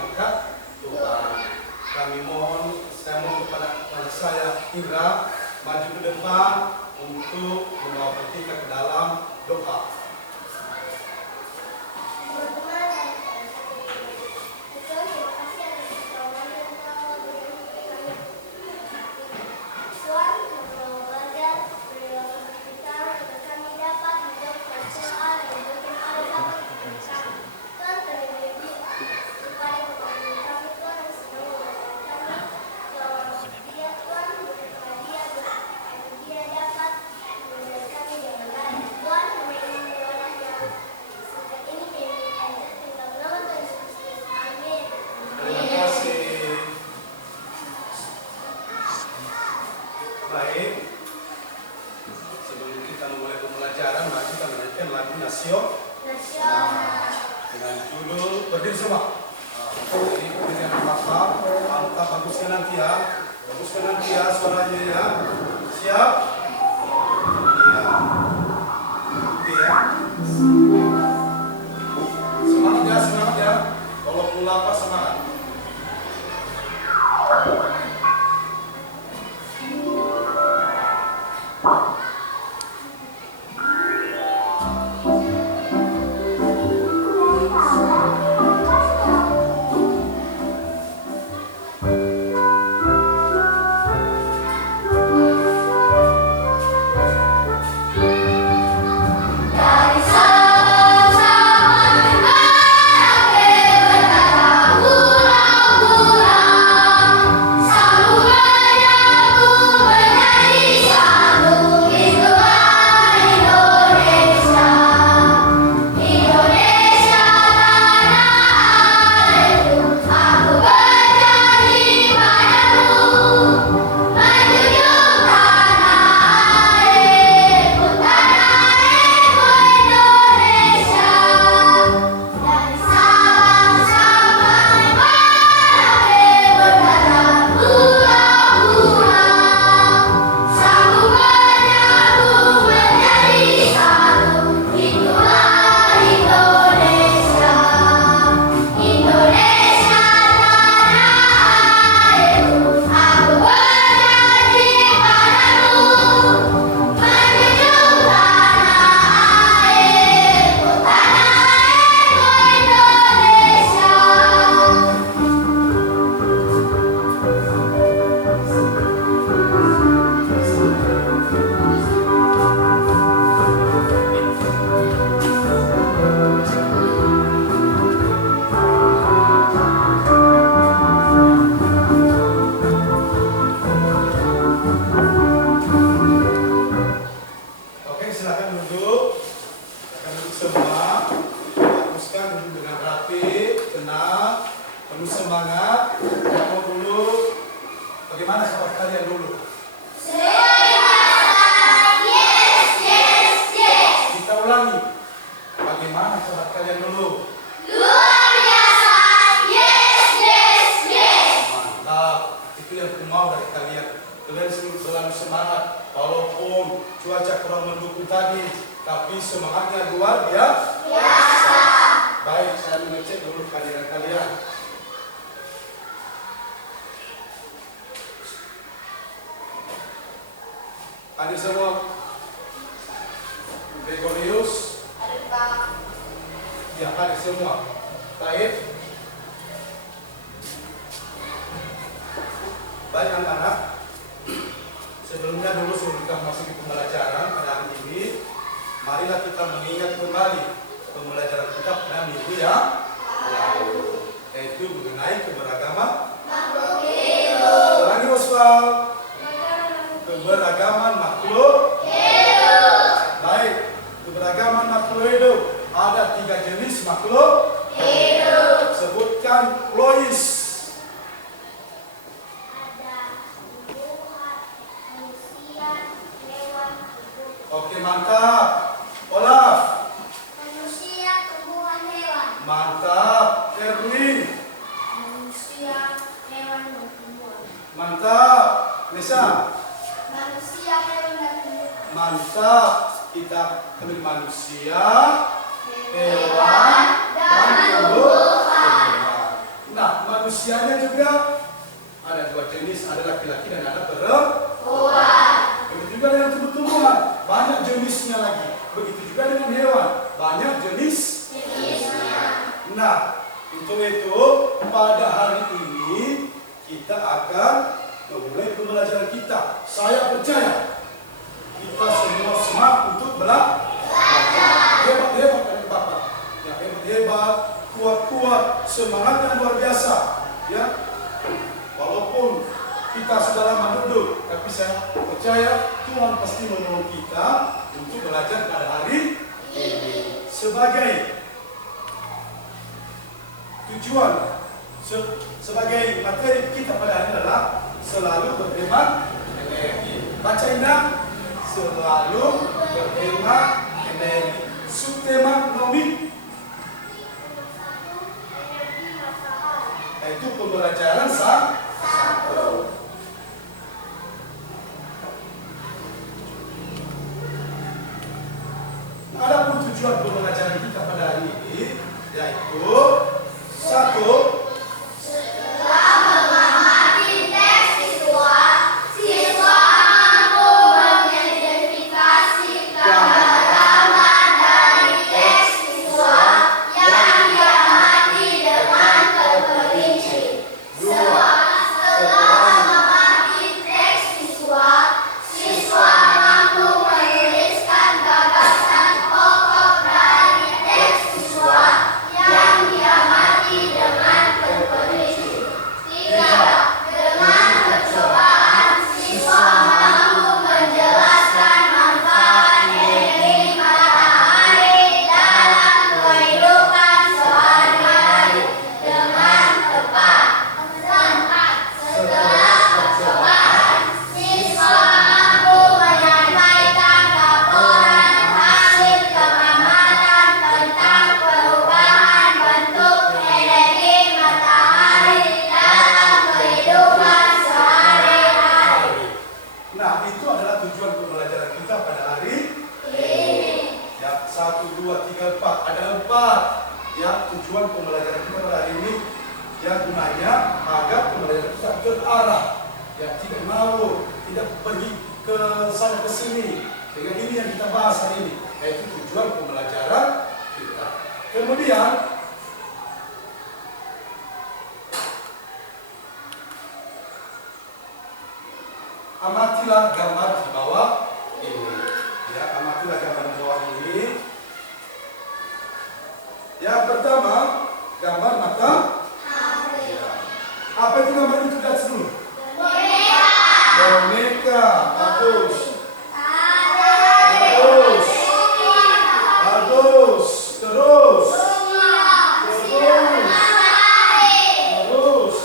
mengangkat Tuhan. Kami mohon, saya mohon kepada saya Indra maju ke depan untuk membawa kita ke dalam doa. Baik, sebelum kita memulai pembelajaran, mari kita menyanyikan lagu nasional dengan judul berdiri semua. Jadi berdiri yang apa? Angka baguskan nanti ya suaranya ya. Siap? Iya. Oke ya. Semangat ya. Kalau pula apa semangat. Hadir semua. Gregorius. Hadir Pak. Ya, hadir semua. Baik. Baik anak-anak. Sebelumnya sebelum kita masuk ke pembelajaran pada hari ini, marilah kita mengingat kembali pembelajaran kita pada minggu yang lalu, yaitu mengenai keberagaman makhluk hidup. Ulangi Oswald. Keberagaman makhluk hidup. Baik, keberagaman makhluk hidup. Ada 3 jenis makhluk hidup. Sebutkan Lois. Ada tumbuhan, manusia, hewan, hidup. Oke, mantap. Olaf. Manusia, tumbuhan, hewan. Mantap. Erwin. Manusia, hewan, dan tumbuhan. Mantap. Lisa. Manusia, hewan, dan tumbuhan. Mantap. Kita ambil manusia, hewan, dan tumbuhan. Nah, manusianya juga ada dua jenis, ada laki-laki dan ada perempuan. Begitu juga dengan tumbuh-tumbuhan, banyak jenisnya lagi. Begitu juga dengan hewan, banyak jenisnya. Nah, untuk itu pada hari ini kita akan memulai pembelajaran kita. Saya percaya kita semua semangat untuk belajar. Hebat-hebat dari Bapak. Ya, hebat-hebat, kuat-kuat, semangatnya luar biasa. Ya, walaupun kita sudah lama duduk, tapi saya percaya Tuhan pasti menolong kita untuk belajar pada hari ini. Sebagai tujuan, sebagai materi kita pada hari ini adalah selalu berhemat energi. Baca indah, selalu berhemat energi. Subtema nomi, yaitu pembelajaran satu. Ada pun tujuan pembelajaran kita pada hari ini, yaitu satu, setelah mengamati teks siswa, siswa mampu mengidentifikasi gambaran dari teks siswa yang diamati dengan terperinci. Setelah mengamati teks siswa, siswa mampu menuliskan gagasan pokok dari teks siswa yang diamati dengan terperinci. Tiga, dengan percobaan, siswa mampu menjelaskan manfaat energi matahari dalam kehidupan sehari-hari dengan tepat. Empat, setelah percobaan, siswa mampu menyampaikan laporan hasil pengamatan tentang perubahan bentuk energi matahari dalam kehidupan sehari-hari. nah itu adalah tujuan pembelajaran kita pada hari ini. Ya, 1, 2, 3, 4. Ada 4 ya tujuan pembelajaran kita pada hari ini, yang gunanya agar pembelajaran kita terarah, ya tidak ngawur, tidak pergi ke sana ke sini. Dengan ini yang kita bahas hari ini, yaitu tujuan pembelajaran kita. Kemudian amatilah gambar di bawah ini. Ya, amatilah gambar di bawah ini. Yang pertama, gambar mata. Apa itu gambar itu? Lihat dulu. Boneka. Bagus. Bagus. Bagus. Terus. Terus.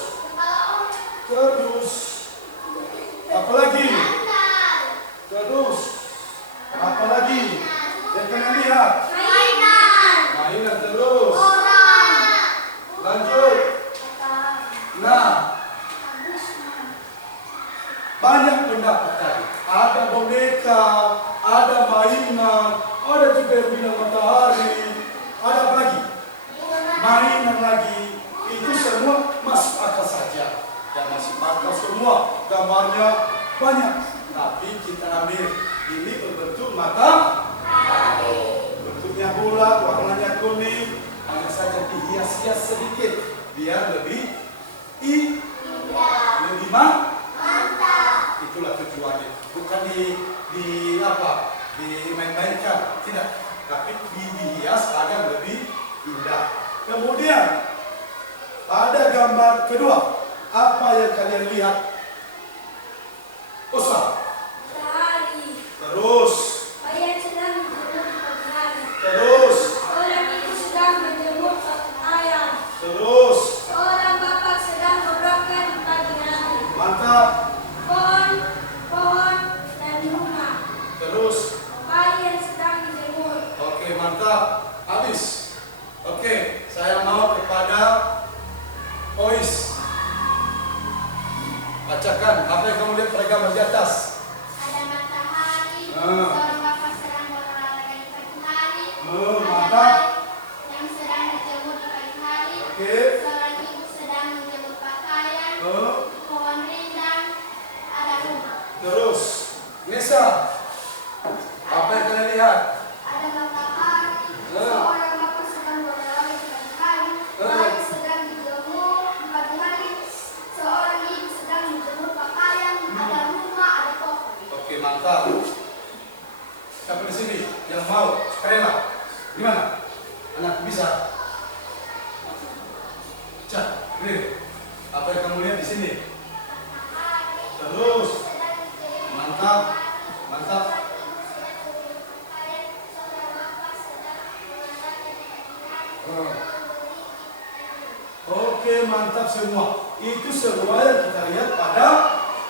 Terus. Apa lagi? Terus. Apa lagi? Yang kalian lihat. Mainan terus. Lanjut. Nah, banyak pendapat tadi. Ada boneka, ada mainan, ada juga yang bilang matahari, ada apa lagi? Mainan lagi. Itu semua masuk akal saja. Ya, masuk akal semua. Gambarnya banyak. Tapi kita ambil ini berbentuk matahari. Bentuknya bulat, warnanya kuning. Hanya saja dihias-hias sedikit biar lebih lebih mantap. Itulah tujuannya. Bukan dimain-mainkan, tidak. Tapi dihias agar lebih indah. Kemudian ada gambar kedua. Apa yang kalian lihat? Usah. Terus. Terus. Terus. Mantap. Terus. Oke, mantap. Habis. Oke, saya mau kepada Ois. Bacakan apa yang kamu lihat pada gambar di atas. Ada matahari, seorang bapak sedang berolahraga di pagi hari, Mantap. yang sedang berjemur di pagi hari, Oke. seorang ibu sedang menjemur Gimana? Anak bisa? Cak, ini apa yang kamu lihat di sini? Terus, mantap, mantap. Oke, mantap semua. Itu semua yang kita lihat pada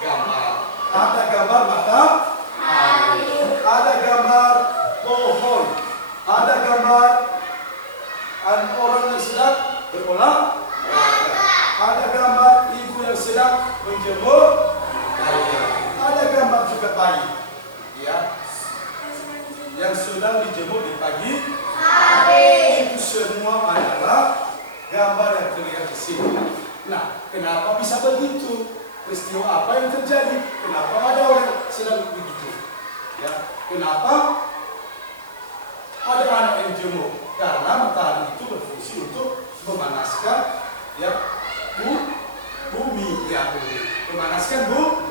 gambar. Ada gambar matahari, ada gambar pohon, ada gambar orang yang sedang berolahraga, ada gambar ibu yang sedang menjemur ayam, ada gambar juga bayi, ya, yang sedang dijemur di pagi hari. Itu semua adalah gambar yang terlihat di sini. Nah, kenapa bisa begitu? Peristiwa apa yang terjadi? Kenapa ada orang sedang begitu? Ya, kenapa ada anak yang jemur? Karena matahari itu berfungsi untuk memanaskan ya bumi, memanaskan bumi.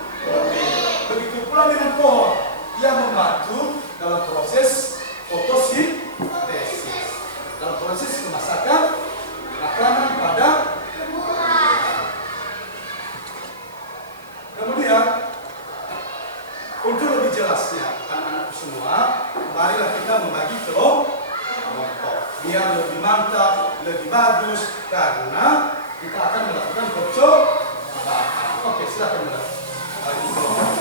Begitu pula dengan pohon, dia membantu dalam proses fotosintesis, dalam proses memasakan makanan pada tumbuhan. Kemudian untuk lebih jelasnya anak-anak semua, marilah kita membagi kelompok biar lebih mantap, lebih bagus, karena kita akan melakukan percobaan. Oke, silakan bagi kelompok.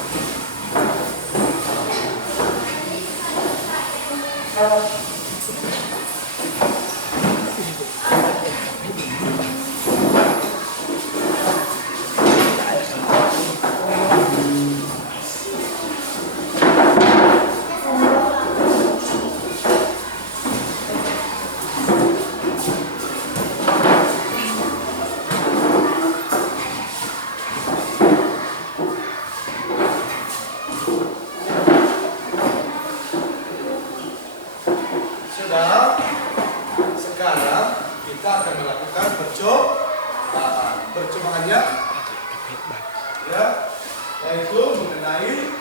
Sekarang kita akan melakukan percobaan. Percobaannya ya, yaitu mengenai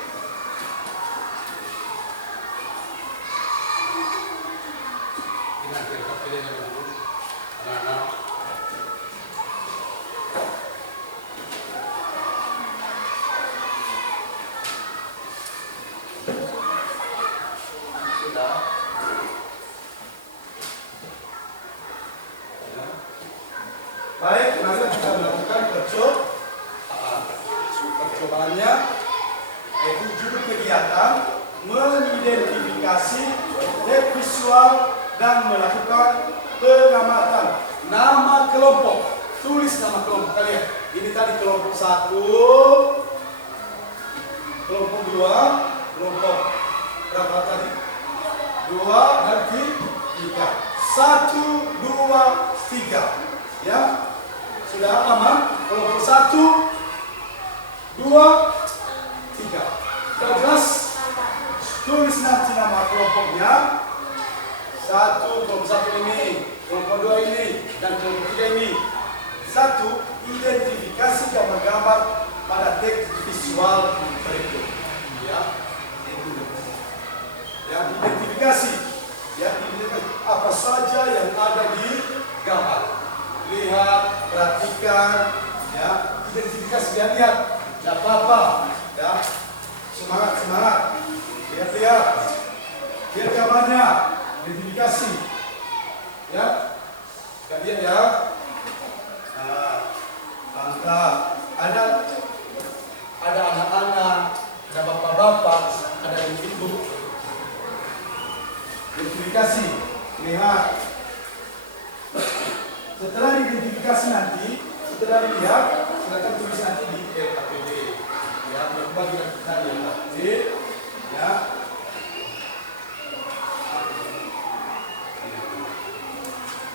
baik, mari kita melakukan percobaannya, yaitu judul kegiatan mengidentifikasi dep visual dan melakukan pengamatan nama kelompok. Tulis nama kelompok kalian. Ini tadi kelompok 1, kelompok 2, kelompok berapa tadi? 2 dan 3. 1, 2, 3. Ya, sudah aman. Kelompok 1, 2, 3. Sudah jelas? Tulis nanti nama kelompoknya. 1, kelompok 1 ini, kelompok 2 ini, dan kelompok 3 ini. 1, identifikasi gambar-gambar pada teks visual berikut. Ya, identifikasi. Ya, apa saja yang ada di gambar. Lihat, perhatikan, ya, identifikasi, lihat, tidak apa-apa, ya, semangat, lihat gambarnya, identifikasi, ya, lihat ya, nah, mantap, ada anak-anak, ada bapak-bapak, ada ibu, identifikasi, lihat. Setelah diidentifikasi nanti, setelah dilihat, silakan tulis nanti di LKPD. Ya, bagi kita di LKPD. Ya.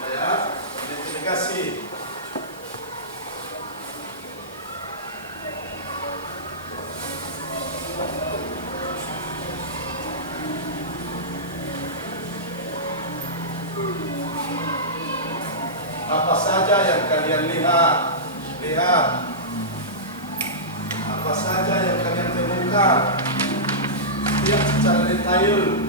Ya, identifikasi. Apa saja yang kalian lihat, apa saja yang kalian temukan, lihat secara detail.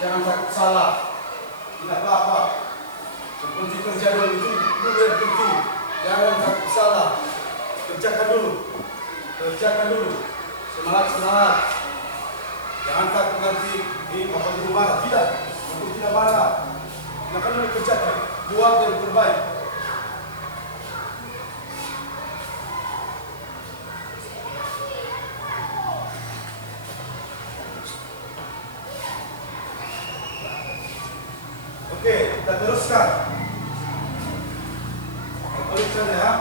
Jangan takut salah. Tidak apa-apa. Yang penting kerja dulu itu yang penting. Jangan takut salah. Kerjakan dulu. Kerjakan dulu. Semangat. Jangan takut nanti di bapak guru marah. Tidak. Guru tidak marah. Silakan dulu kerjakan. Buat yang terbaik. Oke, kita teruskan. Teruskan ya.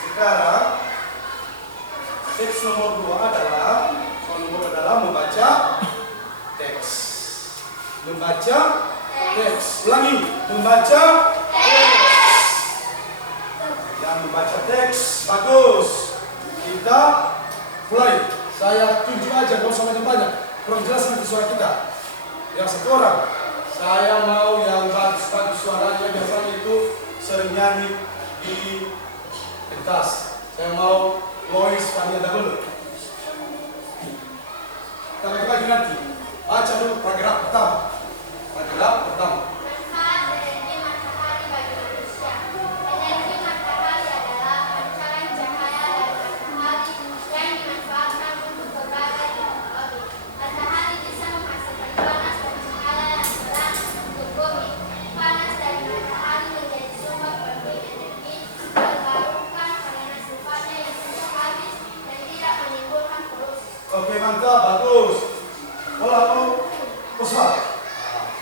Sekarang teks nomor 2 adalah membaca teks. Membaca teks. Ulangi, membaca teks. Yang membaca teks bagus. Kita mulai. Saya tunjuk aja, gak usah banyak-banyak. Kurang jelas nanti suara kita. Yang satu orang. Saya mau yang bagus-bagus suaranya, biasanya itu sering nyanyi di pentas. Saya mau voice Fania double. Kita bagi-bagi nanti. Baca dulu paragraf pertama. Paragraf pertama. Manfaat energi matahari bagi manusia. Energi matahari adalah pancaran cahaya dari matahari yang dimanfaatkan untuk berbagai teknologi. Matahari bisa menghasilkan panas dan cahaya yang terang untuk bumi. Panas dari matahari menjadi sumber penting energi terbarukan karena sifatnya yang cepat habis dan tidak menimbulkan polusi. Oke, mantap, bagus. Usah.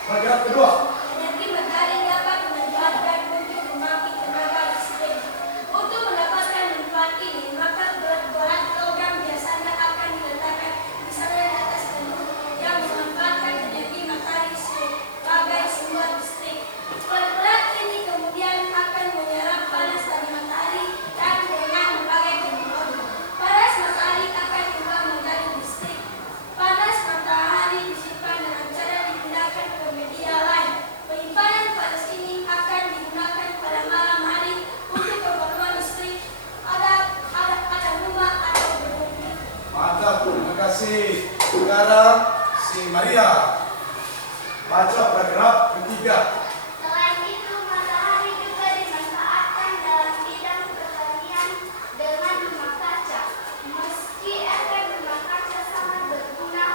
Paragraf kedua. Energi matahari dapat dimanfaatkan untuk membangkit tenaga listrik. Untuk mendapatkan manfaat ini, maka berat-berat logam biasanya akan diletakkan misalnya di atas tenun yang memanfaatkan energi matahari sebagai sumber listrik. Berat-berat ini kemudian akan menyerap panas dari matahari dan dengan berbagai teknologi. Panas matahari akan diubah menjadi listrik. Panas matahari disimpan dengan cara dipindahkan ke media lain. Penyimpanan panas ini akan digunakan pada malam hari untuk keperluan listrik, ada rumah atau bermobil. Mantap, terima kasih. Sekarang si Maria baca paragraf ketiga. Selain itu, matahari juga dimanfaatkan dalam bidang pertanian dengan rumah kaca. Meski efek rumah kaca sangat berguna,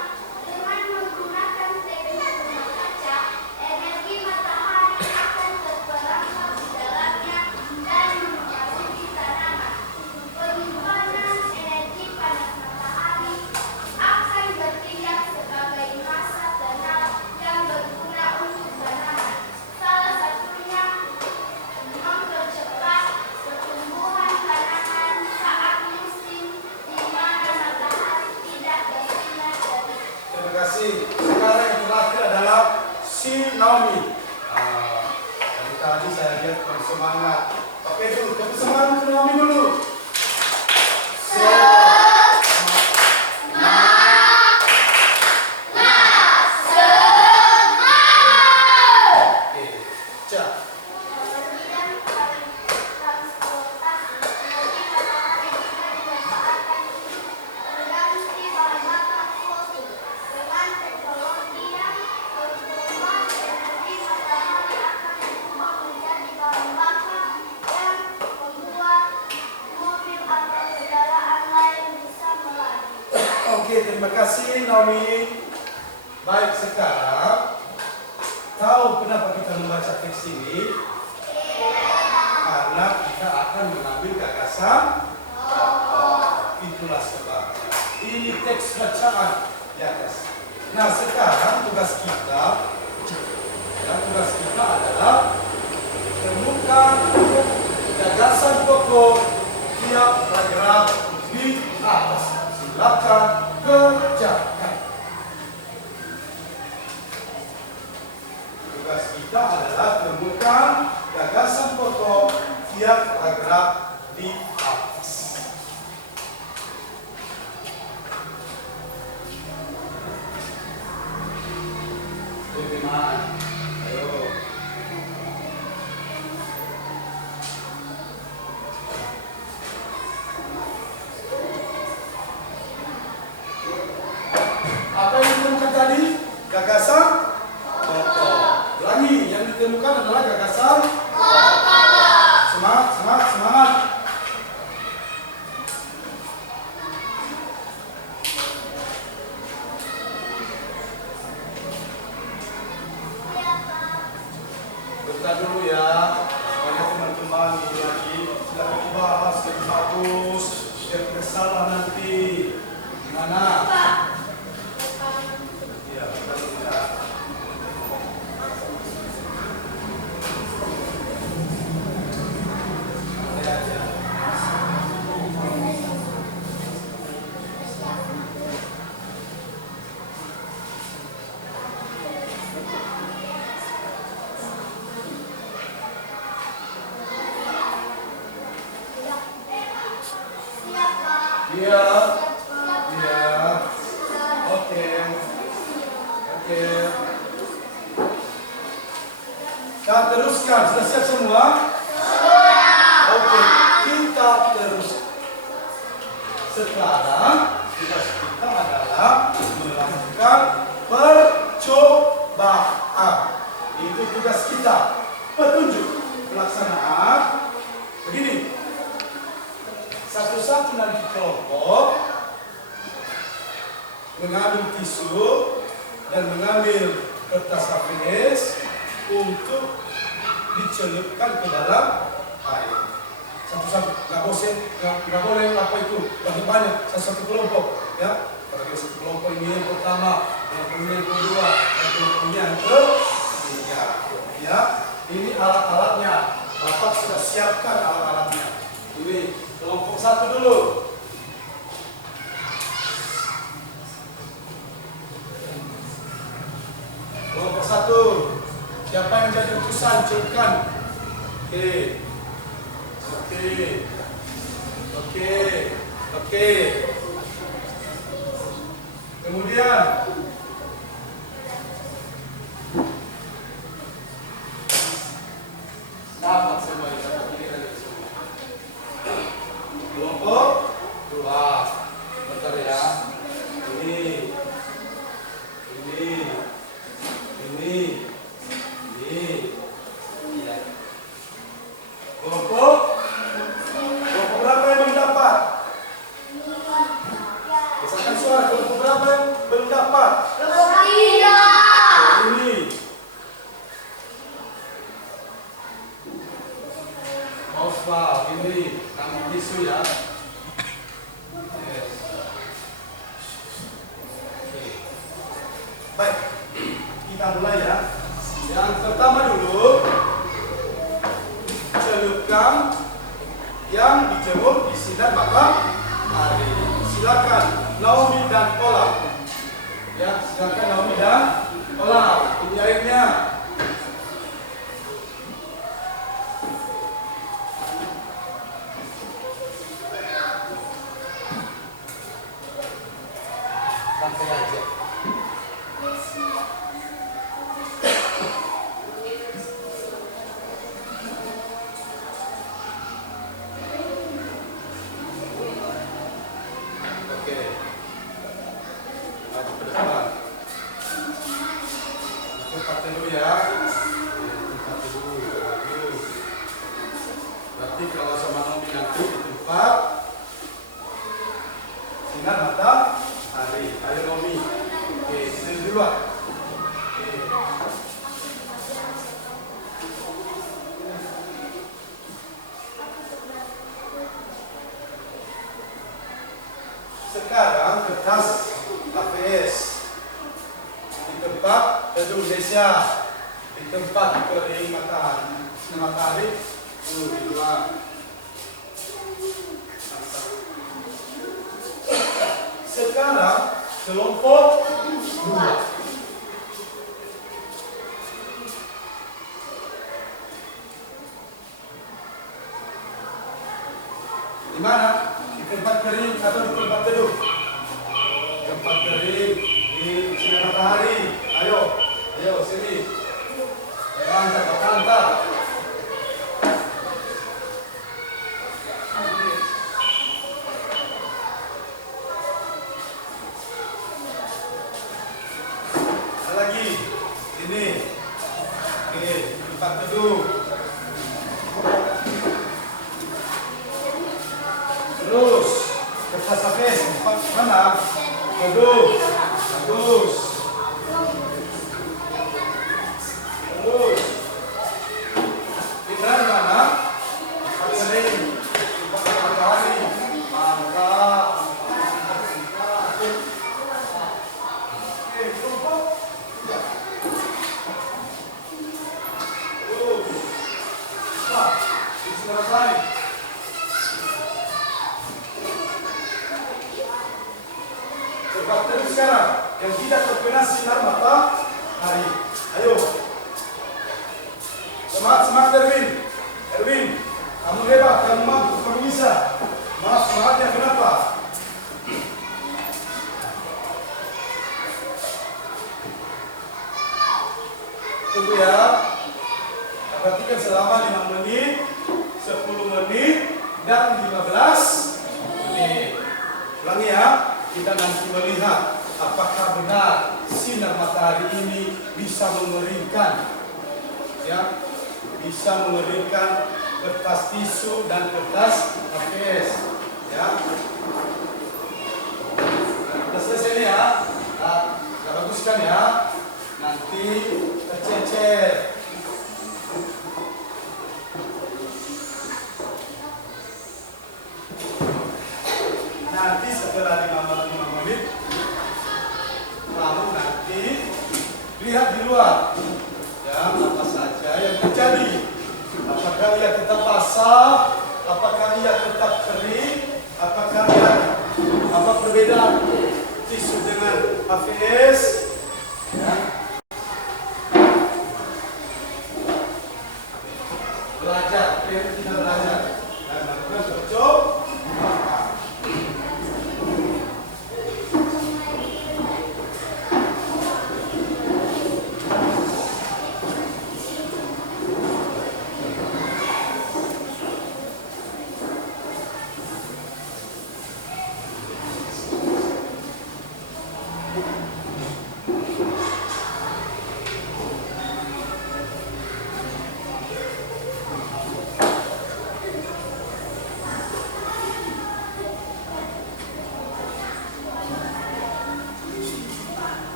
dengan menggunakan teknik rumah kaca, energi matahari akan terperangkap di dalamnya dan memasuki tanaman. Penyimpanan energi panas matahari akan bertindak sebagai massa tanam yang berguna untuk tanaman. Salah satunya mempercepat pertumbuhan tanaman saat musim di mana matahari tidak bersinar terik. Terima kasih. Sekarang yang terakhir adalah si Naomi. Dari tadi saya lihat kurang semangat. Oke dulu, tapi semangat ke Naomi dulu. Oke, cak. Dalam bidang transportasi, energi matahari juga dimanfaatkan untuk mengganti bahan bakar fosil. Dengan teknologi yang berkembang, energi matahari akan berubah menjadi bahan bakar yang membuat mobil atau kendaraan lain bisa melaju. Oke, terima kasih Naomi. Baik, sekarang tahu kenapa kita membaca teks ini? Karena kita akan mengambil gagasan. Itulah sebabnya. Ini teks bacaan di atas. Nah, sekarang tugas kita adalah temukan gagasan pokok tiap paragraf di atas. Silakan kerjakan. Tugas kita adalah temukan gagasan pokok tiap paragraf di atas. Bagaimana? Ayo. Kita dulu ya, supaya teman-teman ini lagi silakan dibahas yang bagus, yang bersalah nanti. Gimana? Iya, kita dulu ya. Iya, iya, oke, oke. Kita teruskan, sudah siap semua? Oke, kita terus. Sekarang kita adalah melakukan percobaan. Itu tugas kita. Petunjuk pelaksanaan begini. Satu-satu nanti kelompok mengambil tisu dan mengambil kertas HVS untuk dicelupkan ke dalam air. Satu-satu, nggak boleh apa itu banyak satu kelompok, ya. Kalau satu kelompok ini yang pertama, yang kedua, yang kelompoknya yang ketiga, ya. Ini alat-alatnya, Bapak sudah siapkan alat-alatnya. Ini kelompok satu dulu. Kelompok satu. Siapa yang jadi utusan? Celupkan. Oke. Oke. Oke. Oke. Kemudian dapat semua ini. Kelompok dua, bentar ya. Ini, ya. Kelompok berapa yang belum dapat? Misalkan suara kelompok berapa yang belum dapat? Ini. Oswald, ini kamu tisu ya. Yes. Okay. Baik, kita mulai ya. Yang pertama dulu, celupkan yang dijemur di sinar matahari. Silakan Naomi dan Ola. Ya, silakan Naomi dan Ola. Ini airnya. Santai aja. Oke. Maju ke depan. Tempatnya dulu ya. Tempatnya dulu. Bagus. Berarti kalau sama Naomi nanti di tempat sinar matahari. Ayo Naomi. Oke, sini dulu. Oke. Sekarang kertas HVS di tempat teduh Indonesia, di tempat kering matahari, sinar matahari, di luar. Sekarang kelompok dua. Di mana? Di tempat kering atau di tempat teduh? Tempat kering di sinar matahari. Ayo, ayo sini. Angkat. Lagi ini, oke, tempat teduh. Terus kertas HVS tempat mana? Teduh, bagus. Terus Tunggu ya. Perhatikan selama 5 menit, 10 menit, dan 15 menit. Ulangi ya. Kita nanti melihat apakah benar sinar matahari ini bisa mengeringkan, ya, bisa mengeringkan kertas tisu dan kertas HVS, ya. Sudah selesai nih ya. Nah, kita baguskan ya. Nanti tercecer. Nanti setelah 5 menit, lalu nanti lihat di luar, ya, apa saja yang terjadi. Apakah ia tetap basah, apakah ia tetap kering, apakah ia apa perbedaan tisu dengan HVS, ya. Belajar, kita belajar dan melakukan cocok.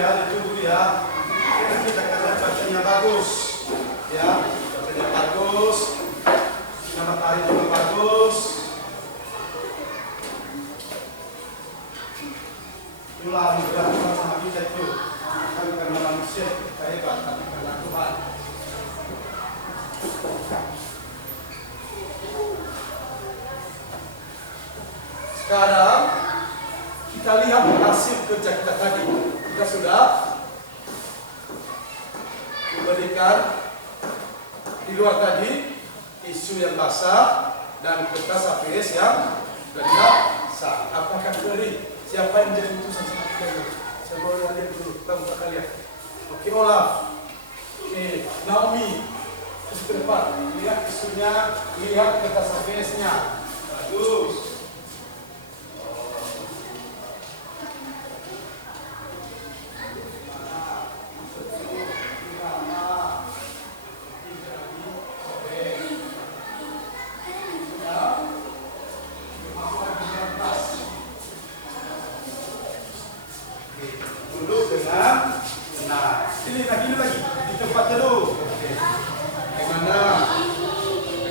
Ditunggu ya. Kita karena cuacanya bagus, ya, cuacanya bagus, sinar matahari juga bagus. Itulah anugerah Tuhan sama kita itu, bukan karena manusia kita hebat, tapi karena Tuhan. Sekarang kita lihat hasil kerja kita tadi. Kita sudah memberikan di luar tadi tisu yang basah dan kertas HVS yang sudah basah. Apakah kering? Siapa yang menjadi utusan sama kita ini? Saya mau lihat dulu, kita buka kalian. Oke, Olaf. Oke, Naomi. Terus ke depan. Lihat tisunya, lihat kertas HVS-nya. Bagus.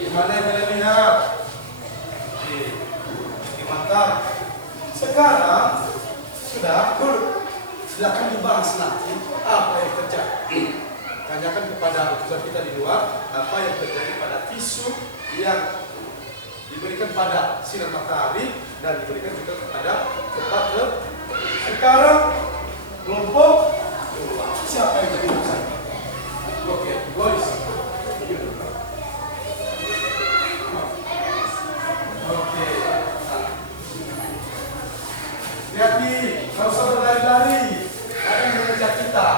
Bagaimana yang kalian lihat? Oke, mantap. Sekarang sudah, silakan dibahas nanti apa yang terjadi. Tanyakan kepada utusan kita di luar apa yang terjadi pada tisu yang diberikan pada sinar matahari dan diberikan juga kepada tempat. Sekarang kelompok siapa yang jadi utusan? Oke, boys. Oke. Lihat nih, nggak usah berlari-lari. Ada yang mengejar kita.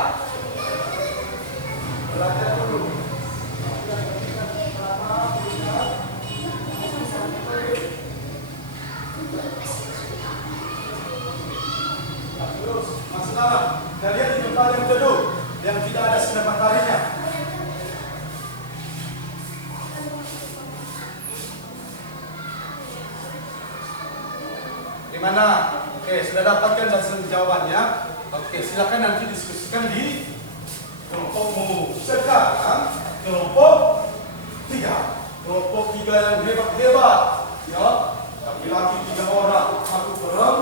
Belajar dulu. Terus, masih lama. Kita lihat di tempat yang teduh, yang tidak ada sinar mataharinya. Gimana? Oke, sudah dapatkan dan jawabannya. Oke, silakan nanti diskusikan di kelompokmu. Sekarang kelompok 3. Kelompok 3 yang hebat-hebat. Ya, laki-laki 3 orang, 1 perempuan.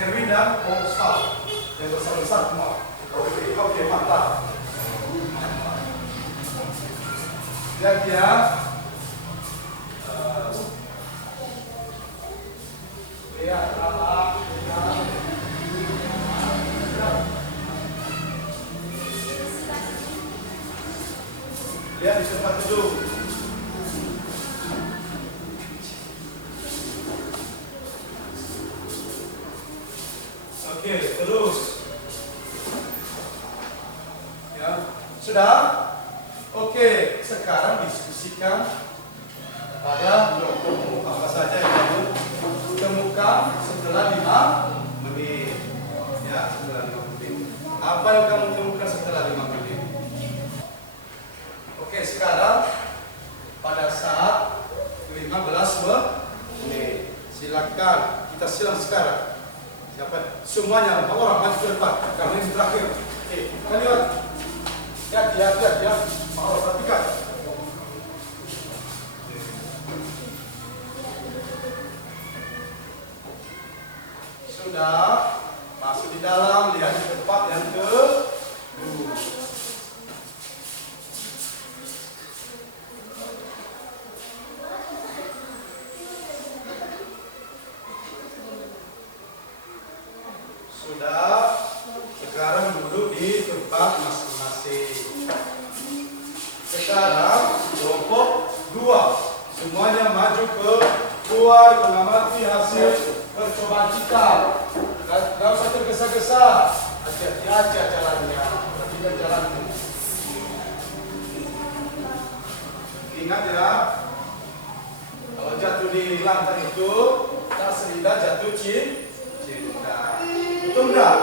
Erwin dan Osval yang besar-besar semua. Oke, mantap. Lihat ya. Lihat Lihat di tempat duduk. Oke, terus. Ya, sudah? Oke, sekarang diskusikan pada kelompok apa saja yang kamu temukan setelah 5 menit. Ya, setelah 5 menit. Apa yang kamu temukan setelah 5 menit? Oke, sekarang pada saat 15 menit. Silakan kita silang sekarang. Siapa? Semuanya orang maju ke depan. Karena ini terakhir. Oke, kalian lihat. Ya. Mau perhatikan. Sudah masuk di dalam, lihat di tempat yang kedua. Sudah, sekarang duduk di tempat masing-masing. Sekarang kelompok 2 semuanya maju ke luar mengamati hasil percobaan kita. Gak usah tergesa-gesa, hati-hati aja jalannya, perhatikan jalannya. Ingat ya, kalau jatuh di lantai itu tak seindah jatuh cinta. Betul enggak?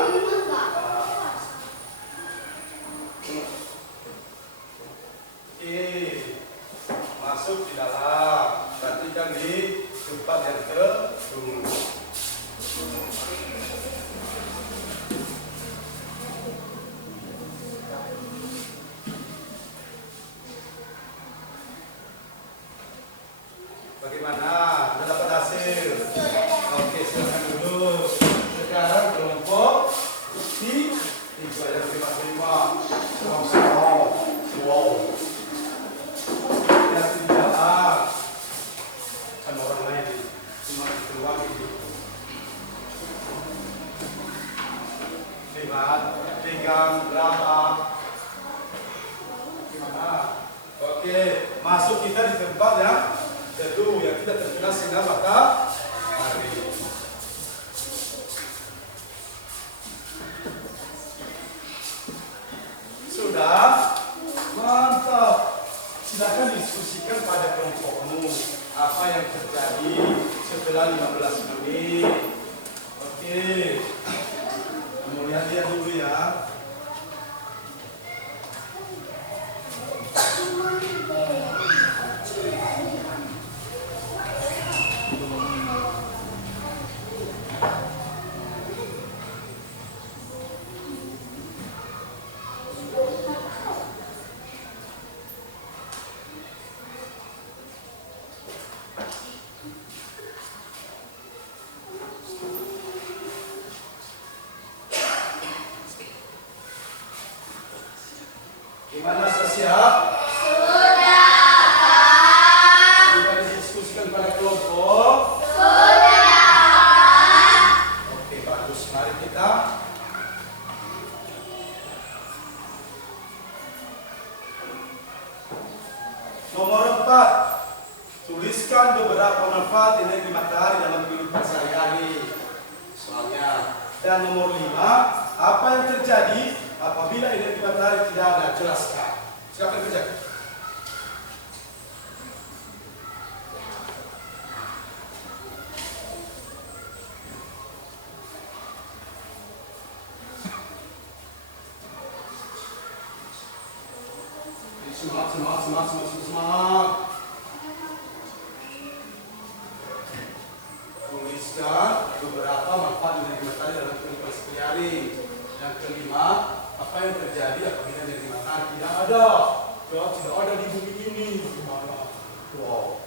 Masuk di dalam, perhatikan di tempat yang kedua. Bagaimana? Sudah dapat hasil? Oke, silakan duduk. Sekarang kelompok 3 yang 55. Wow. Yang tidak kan orang lain cuma keluar gitu. Lihat, pegang berapa? Gimana? Oke, masuk kita di tempat yang teduh yang tidak terkena sinar matahari. Sudah? Mantap. Silakan diskusikan pada kelompokmu apa yang terjadi setelah 15 menit. Oke. Kamu lihat dulu ya. Gimana, sudah siap? Sudah. Sudah didiskusikan pada kelompok? Sudah. Oke, bagus. Mari kita. Nomor 4. Tuliskan beberapa manfaat energi matahari dalam kehidupan sehari-hari. Soalnya. Dan nomor 5. Apa yang terjadi apabila energi matahari tidak ada? Jelaskan. Silakan kerjakan. Semangat. Tuliskan beberapa manfaat energi matahari dalam kehidupan sehari-hari. Yang kelima, apa yang terjadi apabila energi matahari tidak ada? Ya, tidak ada di bumi ini. Gimana? Wow.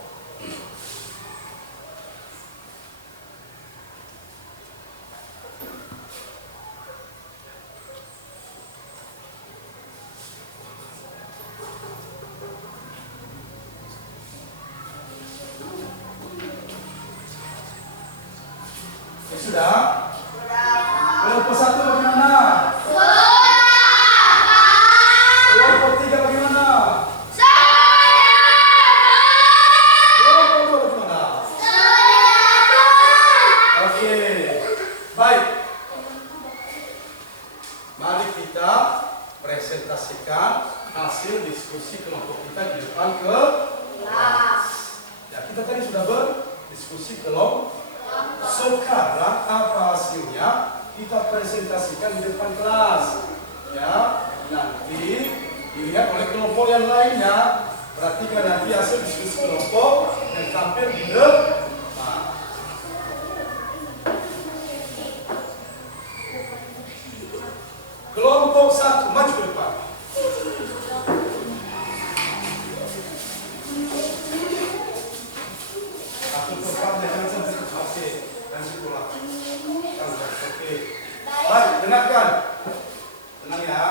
Ya, sudah? Kelompok 1 bagaimana? Kelompok 3 bagaimana? Sudah. kita presentasikan hasil diskusi kelompok kita di depan kelas. Ya, kita tadi sudah berdiskusi kelompok. Sekarang apa hasilnya? Kita presentasikan di depan kelas. Ya, nanti dilihat oleh kelompok yang lainnya. Perhatikan nanti hasil diskusi kelompok yang tampil di depan. Kelompok 1 maju ke depan. Satu tempat jangan sampai terpakai dan sekolah. Oke. Baik, dengarkan. Tenang ya.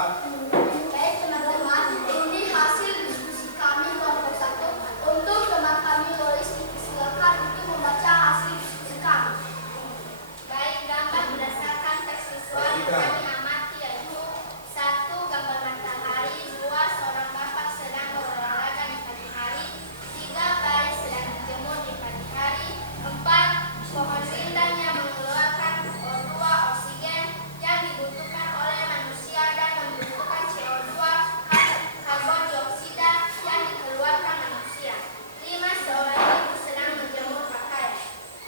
Baik teman-teman, ini hasil diskusi kami kelompok 1. Untuk teman kami Lois dipersilakan untuk membaca hasil diskusi kami. Baik, gambar berdasarkan teks visual yang kami amati yaitu 1. Gambar matahari, 2. Seorang bapak sedang berolahraga di pagi hari, 3. bayi sedang dijemur di pagi hari, 4. pohon rindang yang mengeluarkan O2 oksigen yang dibutuhkan oleh manusia dan membutuhkan CO2 karbon dioksida yang dikeluarkan manusia. 5. Seorang ibu sedang menjemur pakaian.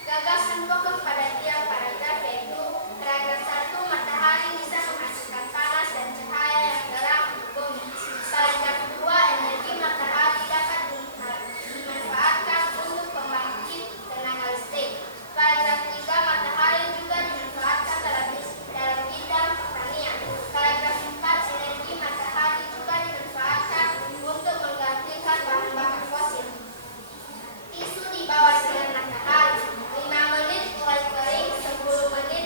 Gagasan pokok pada tiap paragraf yaitu paragraf 1, matahari bisa menghasilkan panas dan cahaya yang terang untuk bumi. Paragraf 2, energi matahari dapat dimanfaatkan untuk pembangkit tenaga listrik. Paragraf 3, matahari juga dimanfaatkan dalam bidang pertanian. Paragraf 4, energi matahari juga dimanfaatkan untuk menggantikan bahan bakar fosil. Tisu di bawah sinar matahari, 5 menit mulai kering, 10 menit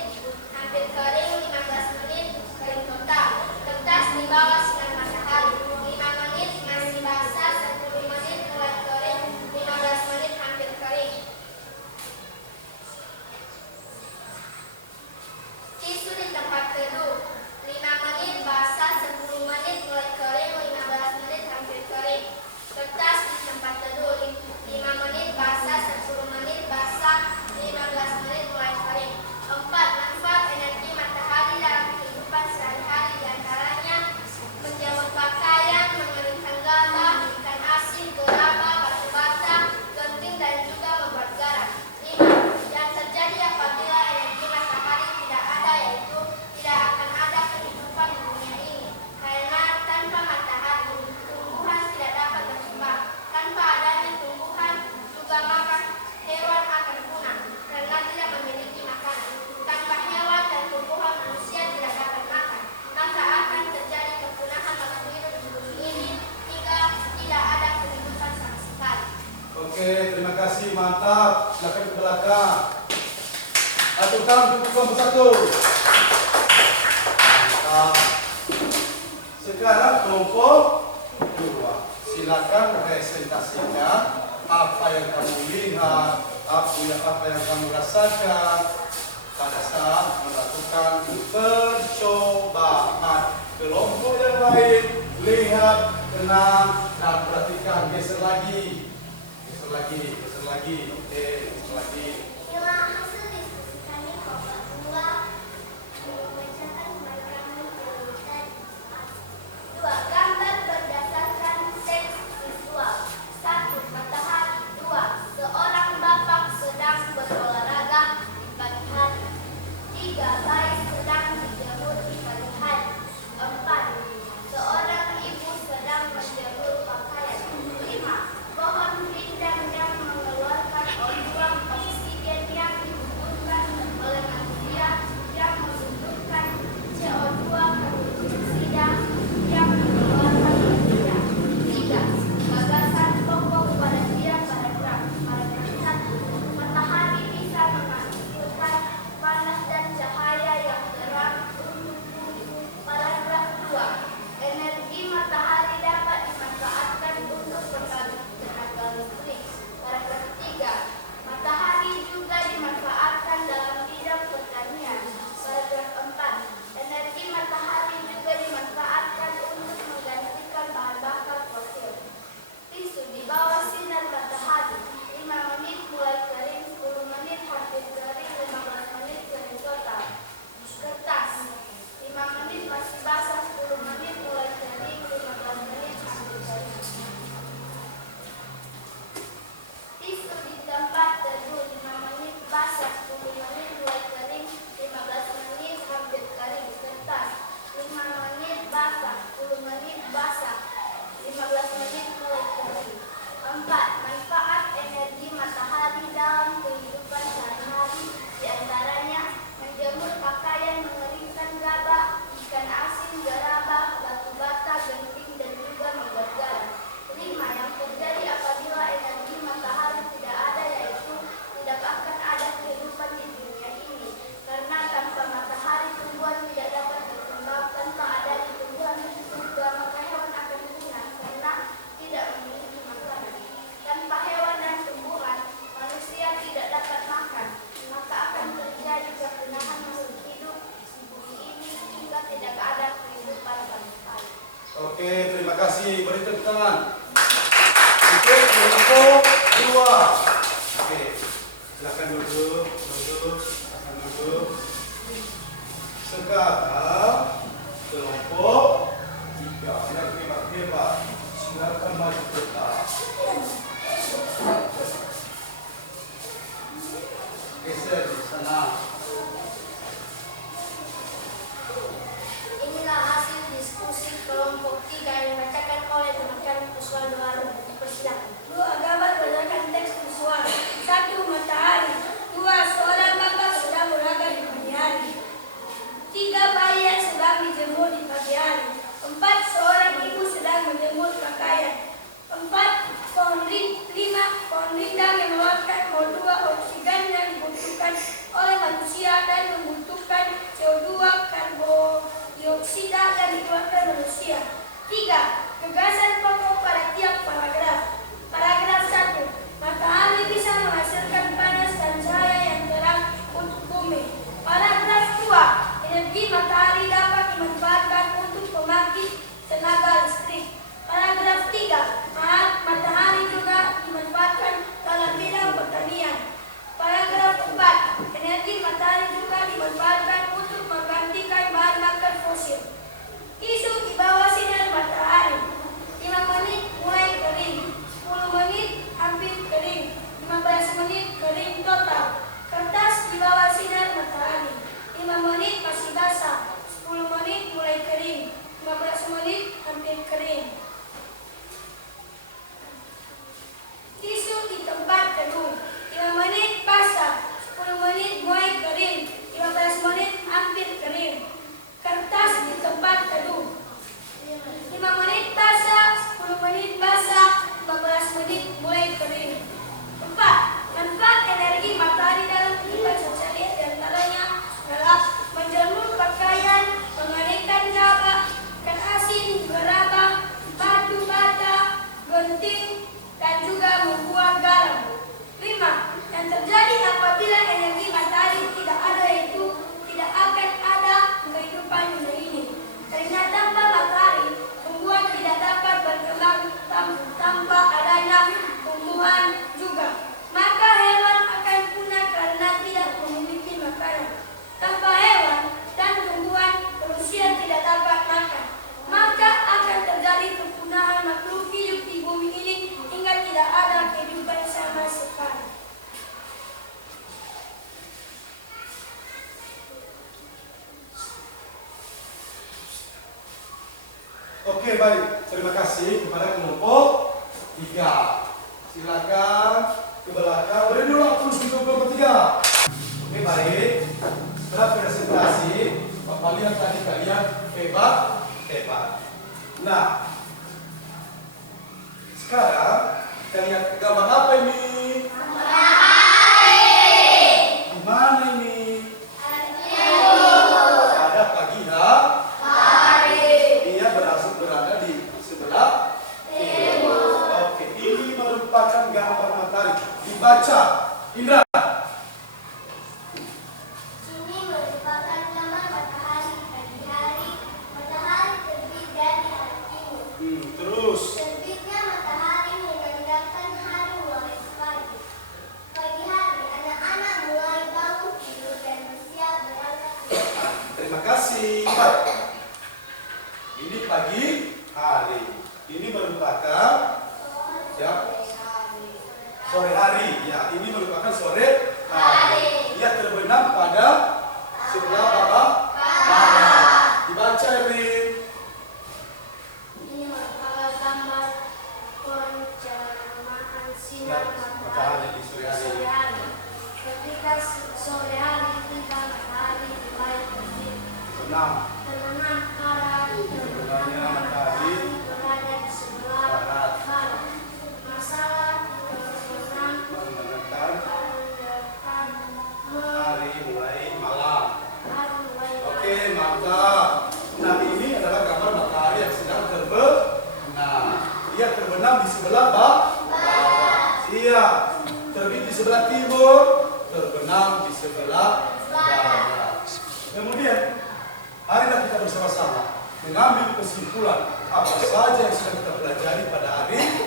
hampir kering, 15 menit kering total. Kertas di bawah sinar matahari, 5 menit masih basah, 10 menit mulai kering, 15 menit hampir kering. Tisu di tempat teduh, 5 menit basah, 10 menit mulai kering, 15 menit hampir kering. Kertas di tempat teduh, 5 menit basah, 10 menit basah, 15 menit mulai kering. 4. Manfaat energi matahari dalam kehidupan sehari-hari, diantaranya menjemur pakaian, mengeringkan gabah, ikan asin, gerabah, batu bata, genting, dan juga membuat garam. 5. Yang terjadi apabila energi matahari tidak ada yaitu tidak akan ada kehidupan di dunia ini. Karena tanpa matahari, tumbuhan tidak dapat berkembang. Tanpa adanya tumbuhan, juga maka hewan akan punah karena tidak memiliki makanan. Tanpa hewan dan tumbuhan, manusia tidak dapat makan. Maka akan terjadi kepunahan makhluk hidup di bumi ini hingga tidak ada kehidupan sama sekali. Oke, terima kasih, mantap. Silakan ke belakang. Aturkan duduk kelompok 1. Mantap. Sekarang kelompok 2. Silakan presentasikan apa yang kamu lihat, apa yang kamu rasakan pada saat melakukan percobaan. Kelompok yang lain lihat, tenang, dan perhatikan. Geser lagi. Oke, geser lagi. Inilah hasil diskusi kami kelompok 2 membacakan background dan 2. Gambar berdasarkan teks visual. 1. Matahari. 2. Seorang bapak sedang berolahraga di pagi hari. 3. Bayi sedang dijemur di pagi hari. 4. Seorang ibu sedang menjemur pakaian. 5. Pohon rindang yang mengeluarkan O2 oksigen Oke, terima kasih. Beri tepuk tangan. Untuk kelompok 2. Oke, silakan duduk. Silakan duduk. Sekarang kelompok 3. Yang hebat. Silakan maju ke depan. Geser di sana. Inilah hasil diskusi kelompok 3 yang dibacakan oleh teman-teman Kuswaldo Harun. Persilakan. 2. Gambar berdasarkan teks visual. 1. Matahari. 2. Seorang bapak sedang olahraga di pagi hari. 3. Bayi yang sedang dijemur di pagi hari. 4. Seorang ibu sedang menjemur pakaian. 5. Pohon rindang yang mengeluarkan CO2 oksigen yang dibutuhkan oleh manusia dan membutuhkan CO2 karbodioksida yang dikeluarkan manusia. 3. Gagasan pokok pada tiap paragraf. Paragraf 1. Matahari bisa menghasilkan panas dan cahaya yang terang untuk bumi. Paragraf 2. Energi matahari dapat dimanfaatkan untuk pembangkit tenaga listrik. Paragraf 3. Matahari juga dimanfaatkan dalam bidang pertanian. Paragraf 4. Energi matahari juga dimanfaatkan untuk menggantikan bahan bakar fosil. Isu di bawah sinar matahari. 5 menit mulai kering, 10 menit hampir kering, 15 menit kering total. Kertas di bawah sinar matahari. 5 menit masih basah, 10 menit mulai kering, 15 menit hampir kering. Tisu di tempat teduh. 5 menit basah, 10 menit mulai kering, 15 menit hampir kering. Kertas di tempat teduh. 5 menit basah, 10 menit basah, 15 menit mulai kering. 4. Manfaat energi matahari dalam kehidupan sehari-hari diantaranya adalah menjemur pakaian, mengeringan gabah, ikan asin, gerabah, batu bata, genting, dan juga membuat garam. 5. Yang terjadi apabila energi matahari tidak ada yaitu tidak akan ada kehidupan dunia ini. Karena tanpa matahari, tumbuhan tidak dapat berkembang tanpa adanya tumbuhan juga. Maka hewan akan punah karena tidak memiliki makanan. Tanpa hewan dan tumbuhan, manusia tidak dapat makan. Maka akan terjadi kepunahan makhluk hidup di bumi ini hingga tidak ada kehidupan sama sekali. Oke, baik. Terima kasih kepada kelompok 3. Silakan ke belakang. Beri dulu waktu untuk kelompok 3. Oke, baik. Setelah presentasi, Bapak lihat tadi kalian hebat. Nah, sekarang kita lihat gambar apa ini? Di mana ini? Pada pagi hari. Dia berada di sebelah timur. Oke, ini merupakan gambar matahari. Dibaca, Indra. Ini merupakan gambar matahari pagi hari. Matahari terbit dari arah timur. Terus. Terbitnya matahari menandakan hari mulai pagi. Pagi hari, anak-anak mulai bangun tidur dan bersiap berangkat sekolah. Terima kasih. Ini pagi hari. Ini merupakan sore hari. Ya, ini merupakan sore hari. Ia terbenam pada sebelah barat. Dibaca, Erin. Ini merupakan gambar penceramaan sinar matahari Matahari di sore hari. Ketika sore hari tiba, matahari mulai terbit. Benam. Terbenam arah Terbenamnya matahari berada di sebelah barat. barat. Masalah terbenam Menandakan menandakan hari mulai malam. hari mulai Oke, mantap. Nah, ini adalah gambar matahari yang sedang terbenam. Dia terbenam di sebelah barat. Iya. Terbit di sebelah timur, terbenam di sebelah barat. Kemudian, marilah kita bersama-sama mengambil kesimpulan apa saja yang sudah kita pelajari pada hari ini.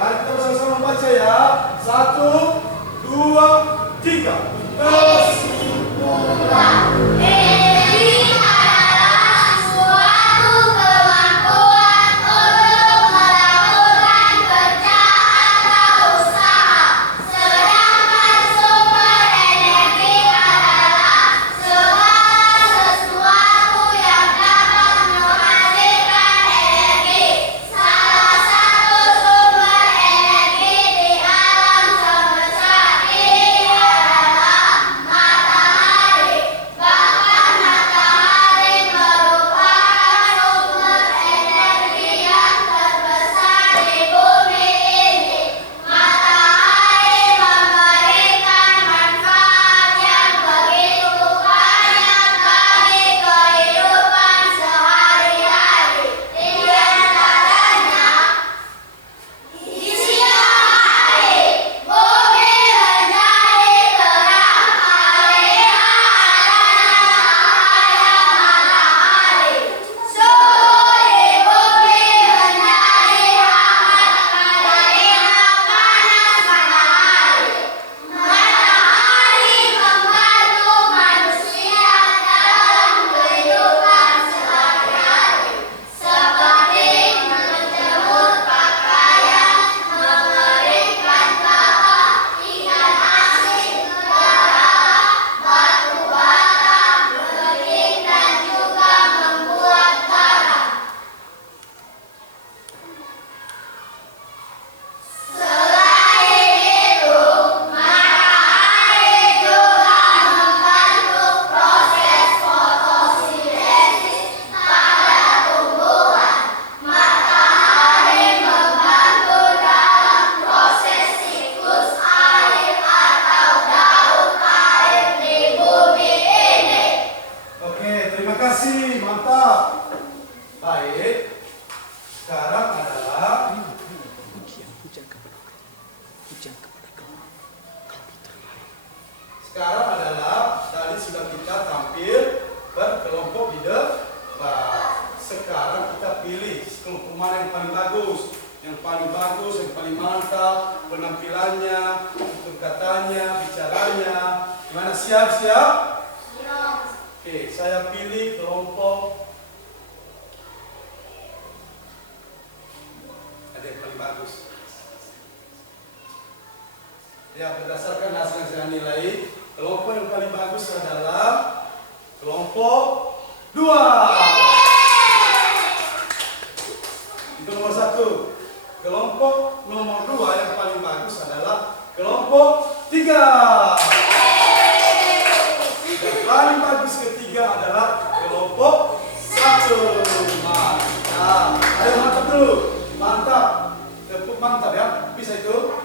Mari kita bersama-sama membaca ya. 1, 2, 3. Kesimpulan. Ini adalah suatu kemampuan untuk melakukan kerja atau usaha. Sedangkan sumber energi adalah segala sesuatu yang dapat menghasilkan energi. Salah satu sumber energi di alam semesta ini adalah matahari. Bahkan matahari merupakan sumber energi yang terbesar di bumi ini. Matahari memberikan manfaat yang begitu banyak bagi kehidupan sehari-hari. Di antaranya, di siang hari, bumi menjadi terang. Alihkan cahaya matahari. Suhu di bumi menjadi hangat karena panas matahari. Matahari membantu manusia dalam kehidupan sehari-hari, seperti menjemur pakaian, mengeringkan kawah, ikan asin, garam, batu bara, beling, dan juga membuat garam. Selain itu, matahari juga membantu proses fotosintesis pada tumbuhan. Matahari membantu dalam proses siklus air atau daun air di bumi ini. Oke, terima kasih. Mantap. Baik. Sekarang adalah tadi sudah kita tampil berkelompok di depan. Sekarang kita pilih kelompok mana yang paling bagus. Yang paling mantap penampilannya, tutur katanya, bicaranya. Gimana, siap? Oke, saya pilih kelompok. Ada yang paling bagus. Ya, berdasarkan hasil yang saya nilai, kelompok yang paling bagus adalah kelompok 2. Itu nomor 1. Kelompok nomor 2 yang paling bagus adalah kelompok 3. Yang paling bagus ketiga adalah kelompok 1. Mantap. Ayo mantap dulu. Mantap. Tepuk mantap ya. Bisa itu?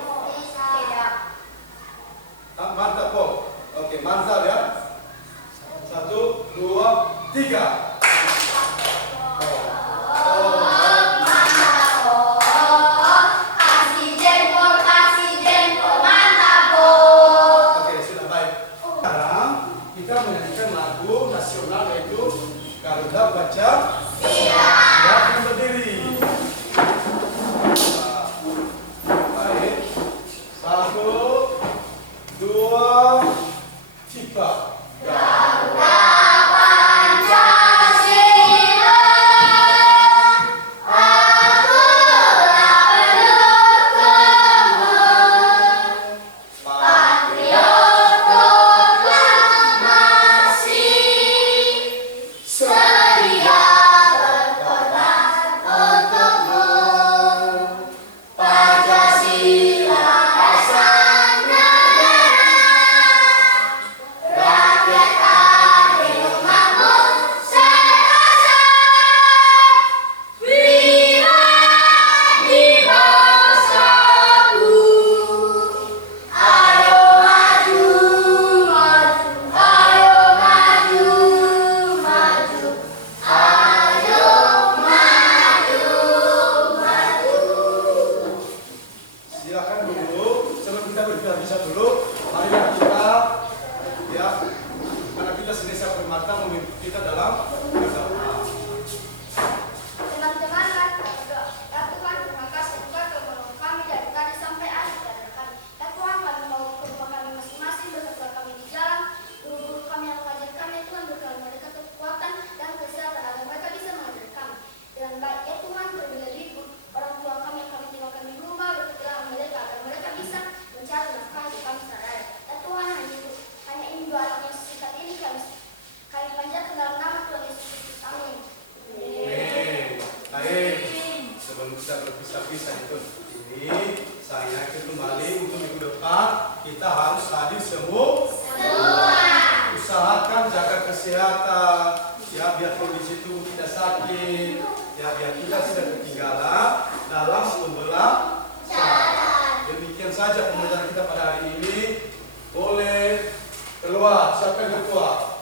Mantap kok. Oke, mantap ya. 1, 2, 3. Oke, sudah baik. Sekarang kita menyanyikan lagu nasional yaitu Garuda Baca Siap yang berdiri. Baik. 1, 2, 3. Garuda Pancasila, akulah penuh patriot proklamasi, sedia berkorban untukmu. Pancasila dasar negara, rakyat adil makmur serasa, bila di bangsaku. Ayo maju, maju, ayo maju, maju, ayo maju, maju. Silakan dulu, sebelum kita berbicara dulu, marilah kita ya, karena kita selesai permata memimpin kita dalam berdoa. sakit. Ya, biar kita tidak ketinggalan dalam pembelajaran. Demikian saja pembelajaran kita pada hari ini. Boleh keluar. Siapa yang ketua?